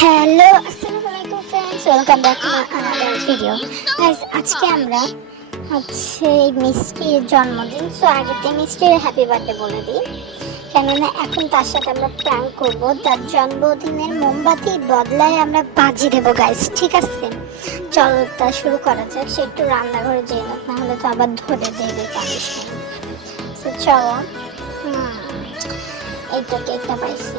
Hello আসসালামু আলাইকুম welcome back to another video guys আজকে আমরা হচ্ছে মিষ্টির জন্মদিন। সো আগেতে মিষ্টির হ্যাপি বার্থডে বলে দিই। কেননা এখন তার সাথে আমরা প্র্যাঙ্ক করব। তার জন্মদিনের মোমবাতি বদলায় আমরা বাজি দেবো গাইস ঠিক আছে? চলো, তা শুরু করা যাক। সে একটু রান্নাঘরে যেয়ে না নাহলে তো আবার ধরে দেবে পানিশমেন্ট চলো। এই তো কেকটা পাইছি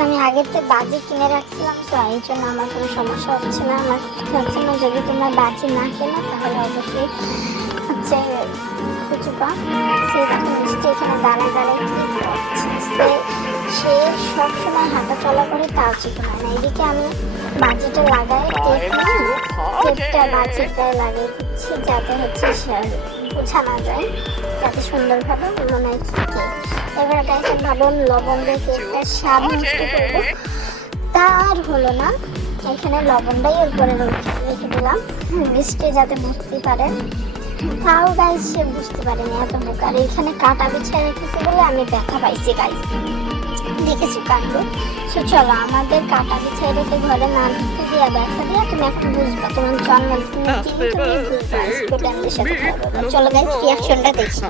আমি আগের থেকে বাজি কিনে রাখছিলাম তো এই জন্য আমার কোনো সমস্যা হচ্ছে না। আমার হচ্ছে না যদি তোমরা বাজি না কেনো তাহলে অবশ্যই হচ্ছে খুচুপা। সে দেখো মিষ্টি এখানে দাঁড়ায় দাঁড়ায় কি করছে সে সবসময় হাঁটা চলা করে তাও চিকন হয় না। এদিকে আমি বাজিটা লাগাই কেকটা বাজিটায় লাগিয়ে দিচ্ছি যাতে হচ্ছে সে- বোঝা যায়, যাতে সুন্দরভাবে মনে কেক এবার গাইস ভাবলাম লবণ দিয়ে কেকটা স্বাদ মিষ্টি করব। তা আর হলো না, এখানে লবণটাই উপরে রেখে দিলাম। বৃষ্টি যাতে বুঝতে পারে। তাও গাইস সে বুঝতে পারেনি, এত বোকার। এখানে কাটা বিছিয়ে রেখেছে বলে আমি ব্যথা পাইছি গাইস দেখেছি কাণ্ড সো চলো আমাদের কাটা বিছিয়ে রেখে ঘরে না ঢুকতে দিয়া ব্যথা দিয়া তুমি এখন বুঝবা তোমার তুমি বুঝবা সাথে চলো গাইস রিয়াকশনটা দেখি.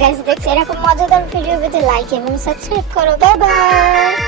গাইস দেখছি এরকম মজাদার ভিডিও পেতে লাইক এবং সাবস্ক্রাইব করো। Bye bye